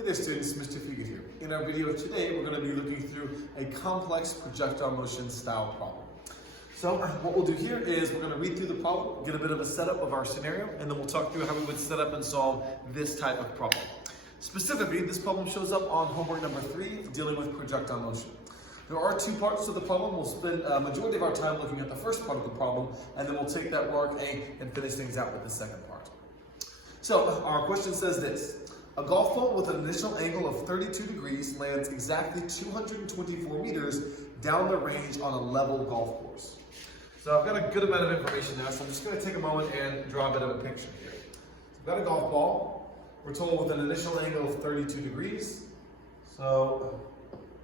Hey there students, Mr. Fugit here. In our video today, we're going to be looking through a complex projectile motion style problem. So what we'll do here is we're going to read through the problem, get a bit of a setup of our scenario, and then we'll talk through how we would set up and solve this type of problem. Specifically, this problem shows up on homework number 3, dealing with projectile motion. There are two parts to the problem. We'll spend a majority of our time looking at the first part of the problem, and then we'll take that work and finish things out with the second part. So our question says this. A golf ball with an initial angle of 32 degrees lands exactly 224 meters down the range on a level golf course. So I've got a good amount of information now, so I'm just going to take a moment and draw a bit of a picture here. So we've got a golf ball. We're told with an initial angle of 32 degrees. So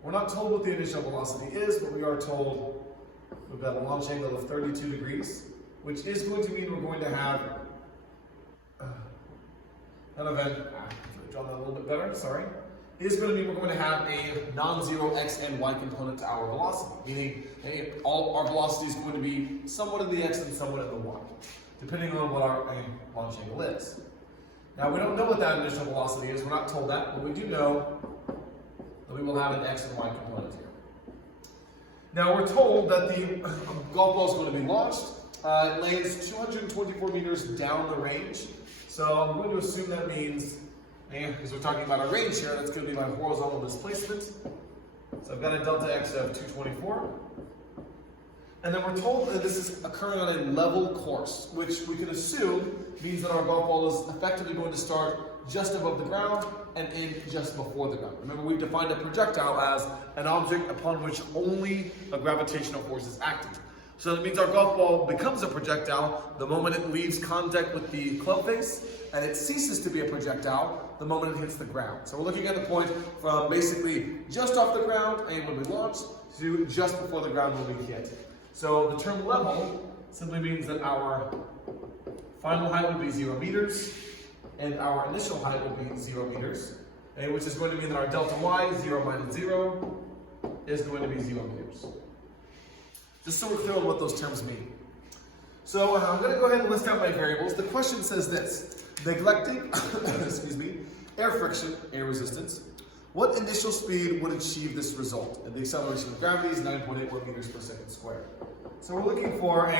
we're not told what the initial velocity is, but we are told we've got a launch angle of 32 degrees, which is going to mean we're going to have an event. Draw that a little bit better, sorry. Is going to mean we're going to have a non-zero x and y component to our velocity, meaning all our velocity is going to be somewhat in the x and somewhat in the y, depending on what our launch angle is. Now we don't know what that initial velocity is, we're not told that, but we do know that we will have an x and y component here. Now we're told that the golf ball is going to be launched. It lands 224 meters down the range, so I'm going to assume that means, because we're talking about a range here, that's going to be my horizontal displacement. So I've got a delta x of 224. And then we're told that this is occurring on a level course, which we can assume means that our golf ball is effectively going to start just above the ground and end just before the ground. Remember, we've defined a projectile as an object upon which only a gravitational force is acting. So that means our golf ball becomes a projectile the moment it leaves contact with the club face, and it ceases to be a projectile the moment it hits the ground. So we're looking at the point from basically just off the ground and when we launch to just before the ground when we hit. So the term level simply means that our final height would be 0 meters and our initial height would be 0 meters, which is going to mean that our delta y, 0 minus 0, is going to be 0 meters. Just so we're clear on what those terms mean. So I'm going to go ahead and list out my variables. The question says this. Neglecting air friction, air resistance, what initial speed would achieve this result? And the acceleration of gravity is 9.81 meters per second squared. So we're looking for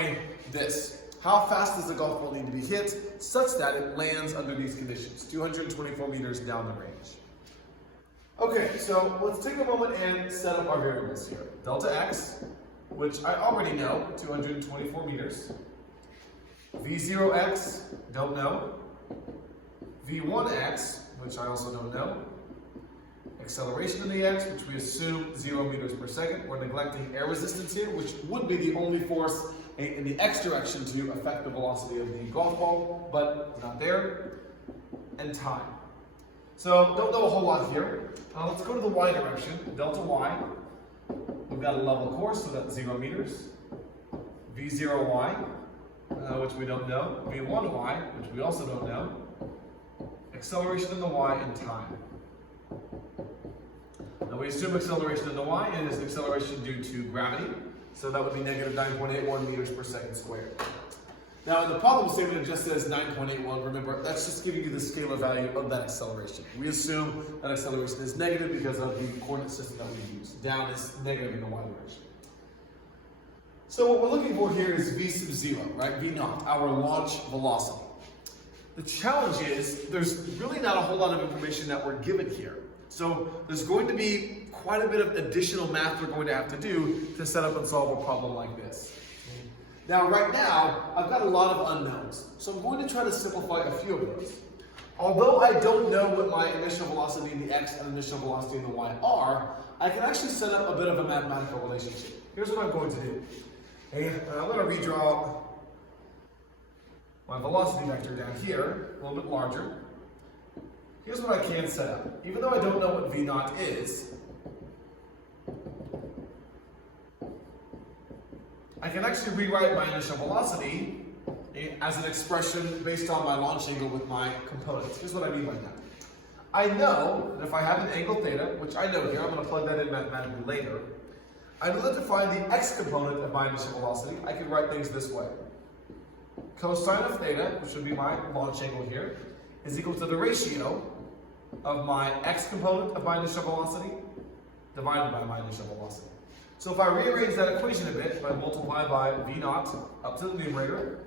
this. How fast does the golf ball need to be hit such that it lands under these conditions, 224 meters down the range? Okay, so let's take a moment and set up our variables here. Delta x, which I already know, 224 meters. V0x, don't know. V1x, which I also don't know. Acceleration in the x, which we assume 0 meters per second. We're neglecting air resistance here, which would be the only force in the x direction to affect the velocity of the golf ball, but not there. And time. So don't know a whole lot here. Let's go to the y direction, delta y. We've got a level course, so that's 0 meters. V0y, which we don't know. V1y, which we also don't know. Acceleration in the y and time. Now we assume acceleration in the y is acceleration due to gravity, so that would be negative 9.81 meters per second squared. Now in the problem statement it just says 9.81. Remember, that's just giving you the scalar value of that acceleration. We assume that acceleration is negative because of the coordinate system that we use. Down is negative in the y direction. So what we're looking for here is v sub 0, right? V naught, our launch velocity. The challenge is there's really not a whole lot of information that we're given here. So there's going to be quite a bit of additional math we're going to have to do to set up and solve a problem like this. Now, right now, I've got a lot of unknowns, so I'm going to try to simplify a few of those. Although I don't know what my initial velocity in the x and initial velocity in the y are, I can actually set up a bit of a mathematical relationship. Here's what I'm going to do. I'm going to redraw my velocity vector down here, a little bit larger. Here's what I can set up. Even though I don't know what v naught is, I can actually rewrite my initial velocity as an expression based on my launch angle with my components. Here's what I mean by that. I know that if I have an angle theta, which I know here, I'm going to plug that in mathematically later, I know that to find the x component of my initial velocity, I can write things this way. Cosine of theta, which would be my launch angle here, is equal to the ratio of my x component of my initial velocity divided by my initial velocity. So if I rearrange that equation a bit, if I multiply by v naught up to the numerator,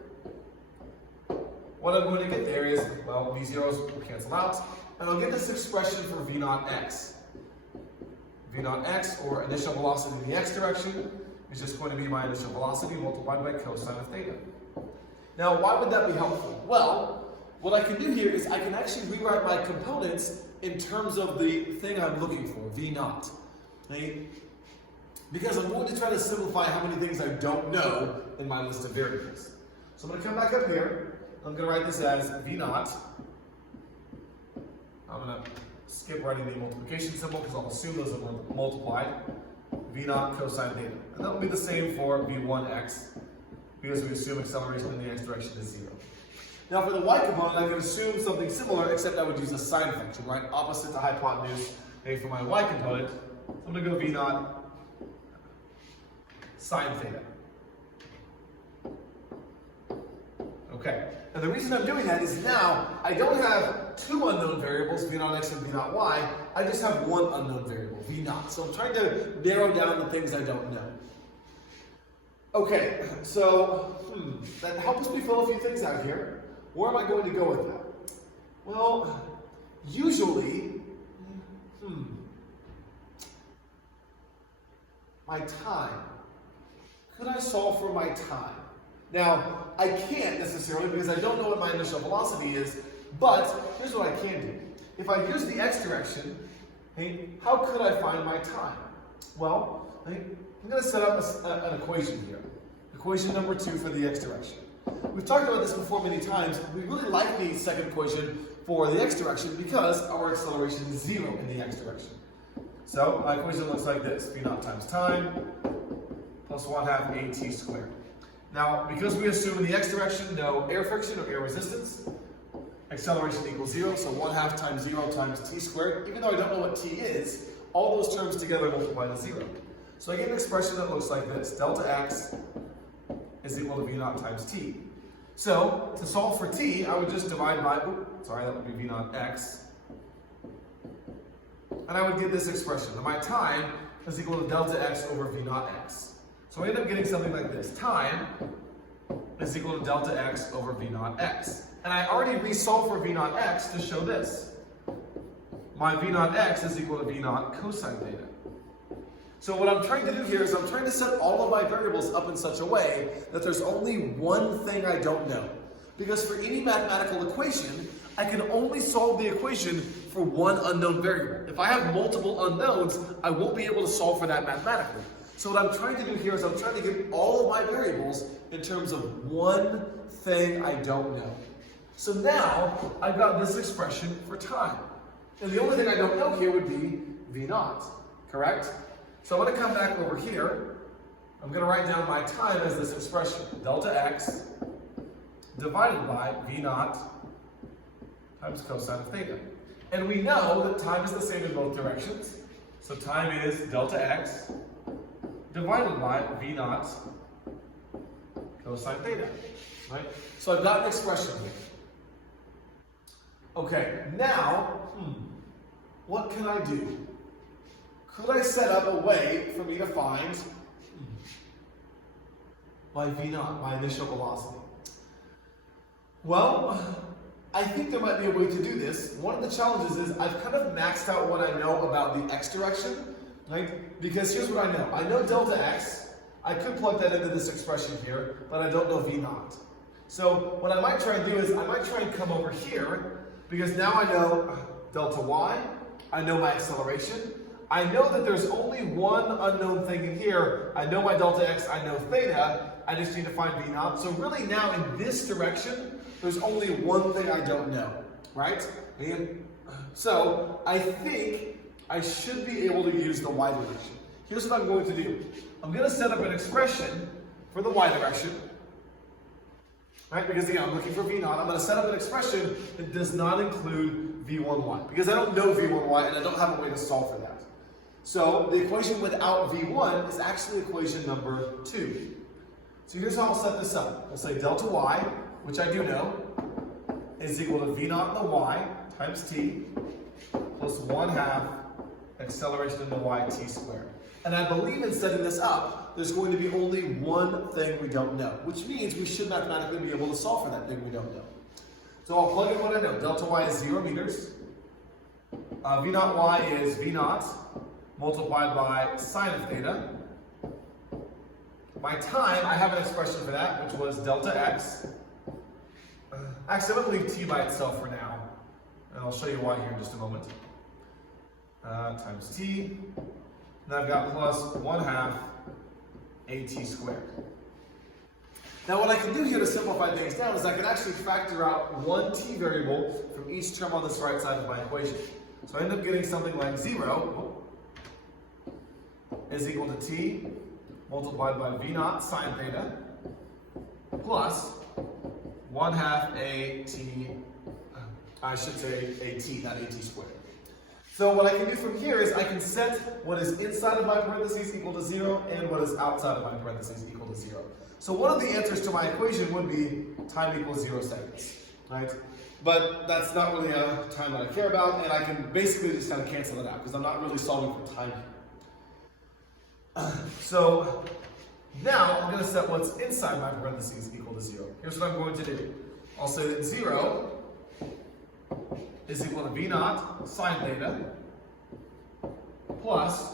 what I'm going to get there is, well, v zeros will cancel out, and I'll get this expression for v naught x. V naught x, or initial velocity in the x direction, is just going to be my initial velocity multiplied by cosine of theta. Now, why would that be helpful? Well, what I can do here is I can actually rewrite my components in terms of the thing I'm looking for, v naught. Okay? Because I'm going to try to simplify how many things I don't know in my list of variables. So I'm going to come back up here. I'm going to write this as v naught. I'm going to skip writing the multiplication symbol because I'll assume those are multiplied. V naught cosine theta. And that will be the same for v1x because we assume acceleration in the x direction is 0. Now for the y component, I can assume something similar, except I would use a sine function, right? Opposite to hypotenuse. Okay, for my y component, I'm going to go v naught sine theta. Okay, and the reason I'm doing that is now I don't have two unknown variables, v naught x and v naught y, I just have one unknown variable, v naught. So I'm trying to narrow down the things I don't know. Okay, so that helps me fill a few things out here. Where am I going to go with that? Well, usually, my time. Could I solve for my time? Now, I can't necessarily because I don't know what my initial velocity is, but here's what I can do. If I use the x direction, hey, how could I find my time? Well, I'm going to set up an equation here. Equation number 2 for the x direction. We've talked about this before many times. We really like the second equation for the x direction because our acceleration is 0 in the x direction. So my equation looks like this. V naught times time plus 1/2 at squared. Now, because we assume in the x direction no air friction or air resistance, acceleration equals 0, so 1/2 times 0 times t squared. Even though I don't know what t is, all those terms together multiply to 0. So I get an expression that looks like this. Delta x is equal to v naught times t. So, to solve for t, I would just divide by, that would be v naught x. And I would get this expression. That my time is equal to delta x over v naught x. So I end up getting something like this. Time is equal to delta x over v naught x. And I already resolved for v naught x to show this. My v naught x is equal to v naught cosine theta. So what I'm trying to do here is I'm trying to set all of my variables up in such a way that there's only one thing I don't know. Because for any mathematical equation, I can only solve the equation for one unknown variable. If I have multiple unknowns, I won't be able to solve for that mathematically. So what I'm trying to do here is I'm trying to get all of my variables in terms of one thing I don't know. So now I've got this expression for time. And the only thing I don't know here would be v naught, correct? So I'm going to come back over here. I'm going to write down my time as this expression, delta x divided by v naught times cosine of theta. And we know that time is the same in both directions. So time is delta x divided by v naught cosine theta, right? So I've got an expression here. Okay, now, what can I do? Could I set up a way for me to find my v naught, my initial velocity? Well, I think there might be a way to do this. One of the challenges is I've kind of maxed out what I know about the x direction, right? Because here's what I know. I know delta x. I could plug that into this expression here, but I don't know v naught. So what I might try and do is I might try and come over here, because now I know delta y, I know my acceleration, I know that there's only one unknown thing in here. I know my delta x, I know theta, I just need to find v naught. So really now in this direction, there's only one thing I don't know, right? And so I think I should be able to use the y direction. Here's what I'm going to do. I'm going to set up an expression for the y direction, right? Because again, I'm looking for v naught. I'm going to set up an expression that does not include v1y, because I don't know v1y and I don't have a way to solve for that. So the equation without v1 is actually equation number 2. So here's how I'll set this up. I'll say delta y, which I do know, is equal to v naught in the y times t plus 1/2 acceleration in the y t squared. And I believe in setting this up, there's going to be only one thing we don't know, which means we should mathematically be able to solve for that thing we don't know. So I'll plug in what I know. Delta y is 0 meters. V naught y is V naught multiplied by sine of theta. My time, I have an expression for that, which was delta x. Actually, I'm going to leave t by itself for now. And I'll show you why here in just a moment. Times t. And I've got plus 1/2 at squared. Now what I can do here to simplify things down is I can actually factor out one t variable from each term on this right side of my equation. So I end up getting something like 0 is equal to t multiplied by v naught sine theta plus 1/2 I should say at, not at squared. So what I can do from here is I can set what is inside of my parentheses equal to 0 and what is outside of my parentheses equal to 0. So one of the answers to my equation would be time equals 0 seconds, right? But that's not really a time that I care about, and I can basically just kind of cancel it out because I'm not really solving for time here. So now I'm going to set what's inside my parentheses equal to 0. Here's what I'm going to do. I'll say that 0 is equal to v naught sine theta plus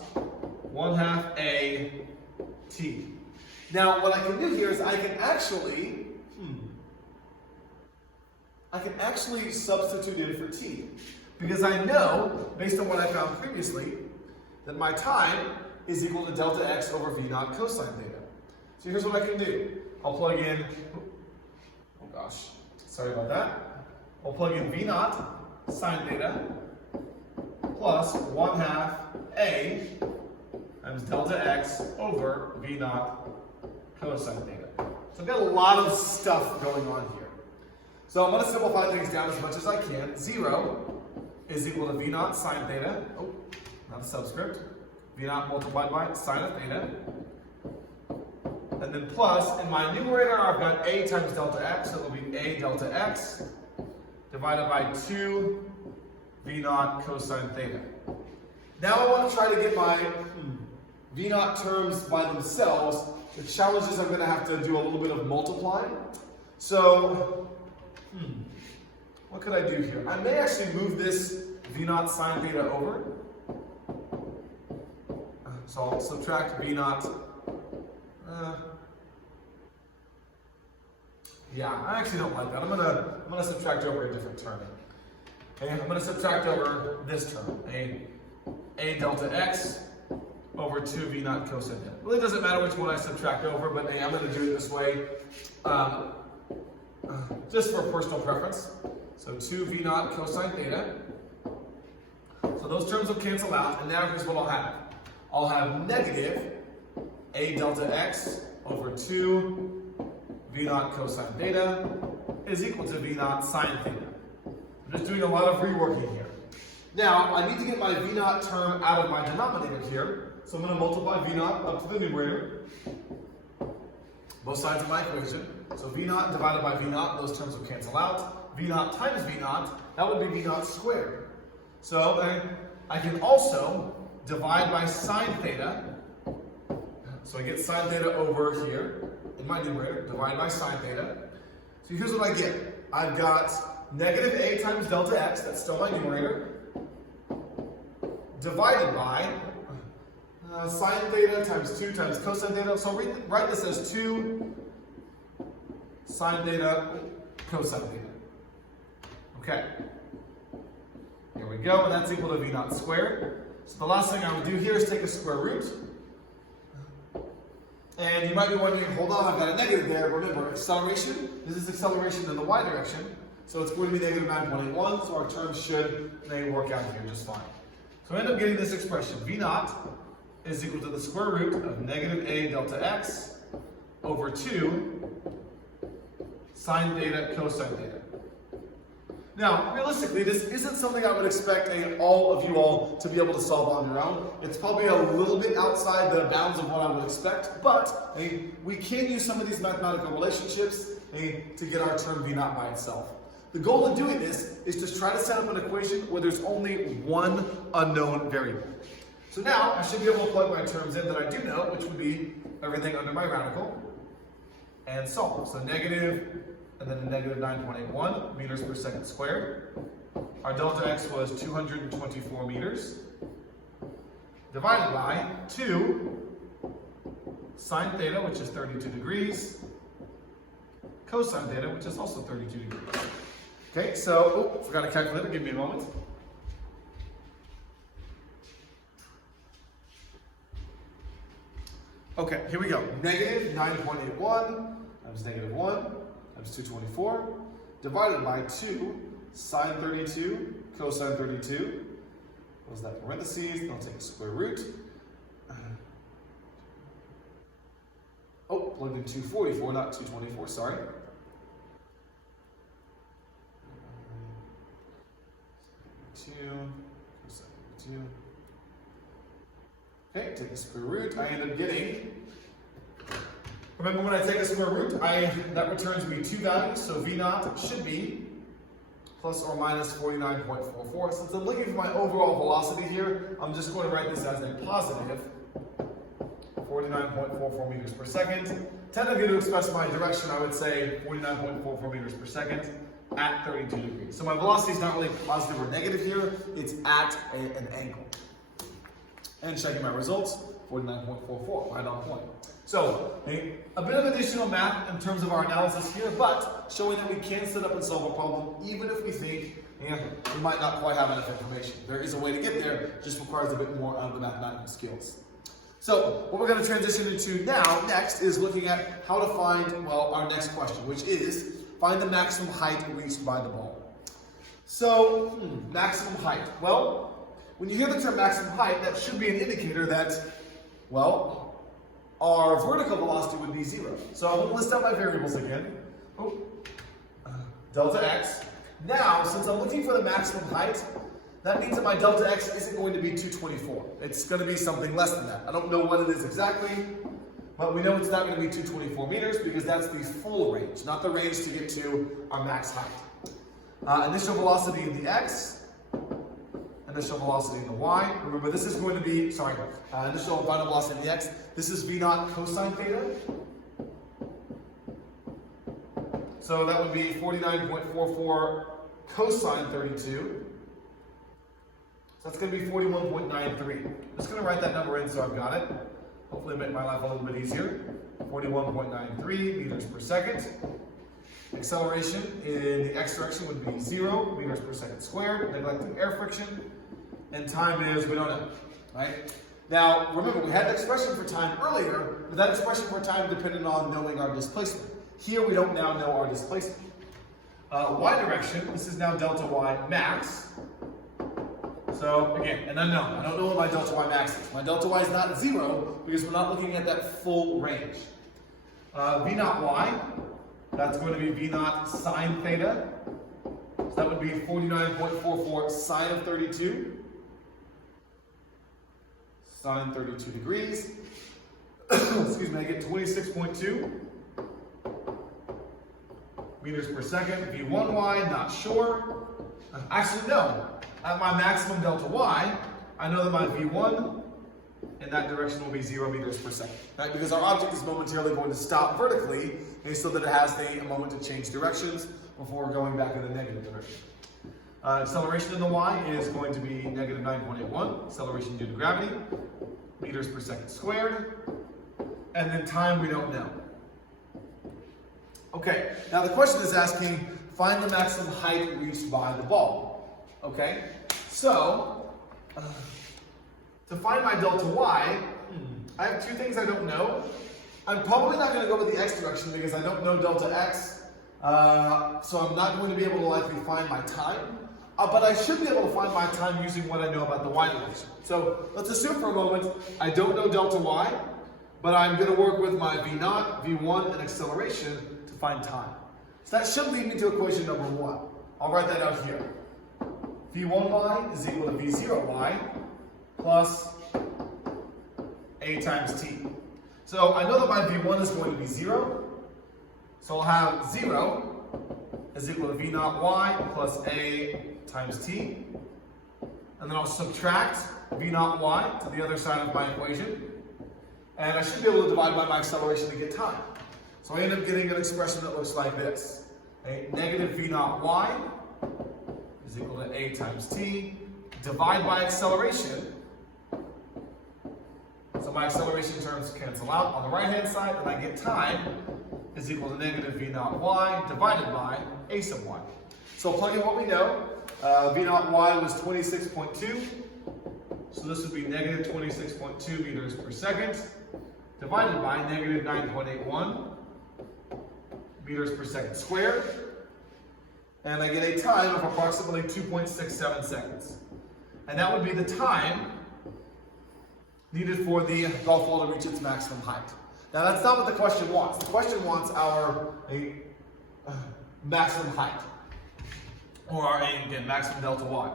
1/2 at. Now what I can do here is I can actually substitute in for t, because I know, based on what I found previously, that my time is equal to delta x over v naught cosine theta. So here's what I can do. I'll plug in, oh gosh, sorry about that. I'll plug in v naught sine theta plus 1/2 a times delta x over v naught cosine theta. So I've got a lot of stuff going on here. So I'm going to simplify things down as much as I can. 0 is equal to v naught sine theta, not a subscript, v naught multiplied by sine of theta. And then plus, in my numerator, I've got a times delta x, so it'll be a delta x divided by 2 v naught cosine theta. Now I want to try to get my v naught terms by themselves. The challenge is I'm going to have to do a little bit of multiplying. So, what could I do here? I may actually move this v naught sine theta over. So I'll subtract v naught. Yeah, I actually don't like that. I'm gonna subtract over a different term. Okay, I'm gonna subtract over this term, a delta x over 2 v naught cosine theta. Really doesn't matter which one I subtract over, but I'm gonna do it this way, just for personal preference. So 2 v naught cosine theta. So those terms will cancel out, and now here's what I'll have. I'll have negative a delta x over 2 v naught cosine theta is equal to v naught sine theta. I'm just doing a lot of reworking here. Now, I need to get my v naught term out of my denominator here, so I'm going to multiply v naught up to the numerator, both sides of my equation. So v naught divided by v naught, those terms will cancel out. V naught times v naught, that would be v naught squared. So I can also divide by sine theta. So I get sine theta over here in my numerator, divide by sine theta. So here's what I get. I've got negative a times delta x, that's still my numerator, divided by sine theta times 2 times cosine theta. So I'll write this as 2 sine theta cosine theta. Okay. Here we go, and that's equal to v naught squared. So the last thing I would do here is take a square root. And you might be wondering, hold on, I've got a negative there. Remember, acceleration, this is acceleration in the y direction. So it's going to be negative 9.81, so our terms may work out here just fine. So I end up getting this expression. V naught is equal to the square root of negative a delta x over 2 sine theta cosine theta. Now, realistically, this isn't something I would expect all of you all to be able to solve on your own. It's probably a little bit outside the bounds of what I would expect, but we can use some of these mathematical relationships to get our term v naught by itself. The goal in doing this is to try to set up an equation where there's only one unknown variable. So now I should be able to plug my terms in that I do know, which would be everything under my radical, and solve. So negative, and then negative 9.81 meters per second squared. Our delta x was 224 meters, divided by 2 sine theta, which is 32 degrees, cosine theta, which is also 32 degrees. Okay, so, forgot a calculator, give me a moment. Okay, here we go. Negative 9.81 times negative 1 times 224 divided by 2 sine 32 cosine 32. Close that parentheses, then I'll take a square root. Oh, plugged in 244, not 224, sorry. Okay, take a square root. I end up getting, remember when I take a square root, that returns me two values, so V naught should be plus or minus 49.44. Since I'm looking for my overall velocity here, I'm just going to write this as a positive 49.44 meters per second. Technically, to express my direction, I would say 49.44 meters per second at 32 degrees. So my velocity is not really positive or negative here, it's at an angle. And checking my results, 49.44, right on point. So, a bit of additional math in terms of our analysis here, but showing that we can set up and solve a problem even if we think we might not quite have enough information. There is a way to get there, just requires a bit more of the mathematical skills. So, what we're going to transition into next is looking at how to find, well, our next question, which is find the maximum height reached by the ball. So, maximum height. Well, when you hear the term maximum height, that should be an indicator that, well, our vertical velocity would be 0. So I'm going to list out my variables again. Delta x. Now, since I'm looking for the maximum height, that means that my delta x isn't going to be 224. It's going to be something less than that. I don't know what it is exactly, but we know it's not going to be 224 meters because that's the full range, not the range to get to our max height. Initial velocity in the x, initial velocity in the y. Remember, this is going to be, initial and final velocity in the x. This is V naught cosine theta. So that would be 49.44 cosine 32. So that's going to be 41.93. I'm just going to write that number in so I've got it. Hopefully make my life a little bit easier. 41.93 meters per second. Acceleration in the x direction would be 0 meters per second squared, neglecting air friction. And time is, we don't know, right? Now, remember, we had the expression for time earlier, but that expression for time depended on knowing our displacement. Here, we don't now know our displacement. Y direction, this is now delta y max. So, again, an unknown. I don't know what my delta y max is. My delta y is not 0 because we're not looking at that full range. V naught y, that's going to be V naught sine theta. So that would be 49.44 sine of 32. Sine 32 degrees. Excuse me, I get 26.2 meters per second. V1y, not sure. Actually, no. At my maximum delta y, I know that my V1 in that direction will be 0 meters per second. Right? Because our object is momentarily going to stop vertically, so that it has a moment to change directions before going back in the negative direction. Acceleration in the y is going to be negative 9.81, acceleration due to gravity, meters per second squared, and then time we don't know. Okay, now the question is asking, find the maximum height reached by the ball. Okay, so, to find my delta y, I have two things I don't know. I'm probably not going to go with the x direction because I don't know delta x, so I'm not going to be able to likely find my time. But I should be able to find my time using what I know about the y direction. So let's assume for a moment I don't know delta y, but I'm going to work with my v naught, v1, and acceleration to find time. So that should lead me to equation number 1. I'll write that out here. v1y is equal to v0y plus a times t. So I know that my v1 is going to be 0. So I'll have 0 is equal to v naught y plus a times t. And then I'll subtract v naught y to the other side of my equation. And I should be able to divide by my acceleration to get time. So I end up getting an expression that looks like this. Negative v naught y is equal to a times t. Divide by acceleration. So my acceleration terms cancel out on the right-hand side, and I get time is equal to negative v naught y divided by a sub y. So plug in what we know. V naught y was 26.2. So this would be negative 26.2 meters per second divided by negative 9.81 meters per second squared. And I get a time of approximately 2.67 seconds. And that would be the time needed for the golf ball to reach its maximum height. Now that's not what the question wants. The question wants our maximum height, or our, again, maximum delta y.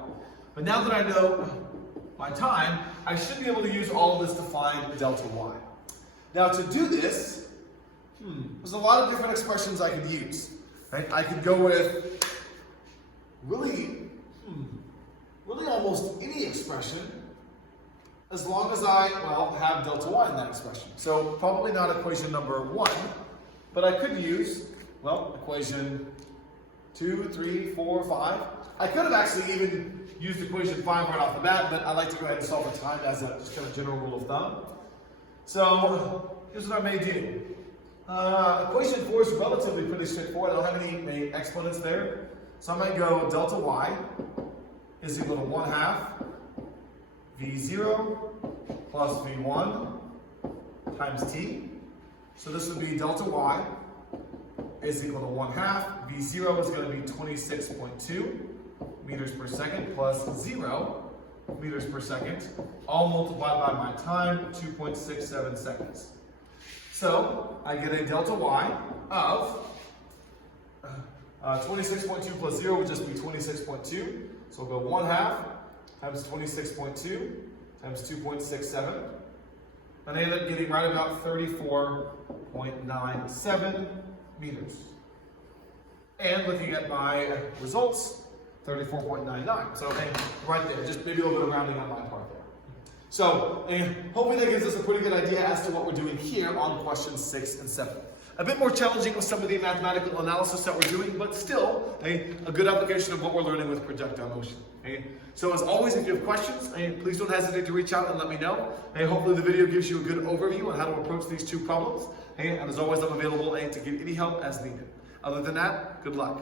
But now that I know my time, I should be able to use all of this to find delta y. Now to do this, there's a lot of different expressions I could use. Right? I could go with really almost any expression, as long as I, have delta y in that expression. So probably not equation number 1, but I could use, equation 2, 3, 4, 5. I could have actually even used equation 5 right off the bat, but I like to go ahead and solve for time as a just kind of general rule of thumb. So here's what I may do. Equation 4 is relatively pretty straightforward. I don't have any exponents there. So I might go delta y is equal to 1/2 v0 plus v1 times t. So this would be delta y is equal to 1/2. v0 is going to be 26.2 meters per second plus 0 meters per second, all multiplied by my time, 2.67 seconds. So I get a delta y of 26.2 plus 0 would just be 26.2. So we'll go 1/2 times 26.2 times 2.67. And I end up getting right about 34.97 meters. And looking at my results, 34.99. So right there, just maybe a little bit of rounding on my part there. So hopefully that gives us a pretty good idea as to what we're doing here on questions 6 and 7. A bit more challenging with some of the mathematical analysis that we're doing, but still a good application of what we're learning with projectile motion. So as always, if you have questions, please don't hesitate to reach out and let me know. Hopefully the video gives you a good overview on how to approach these two problems. And as always, I'm available to get any help as needed. Other than that, good luck.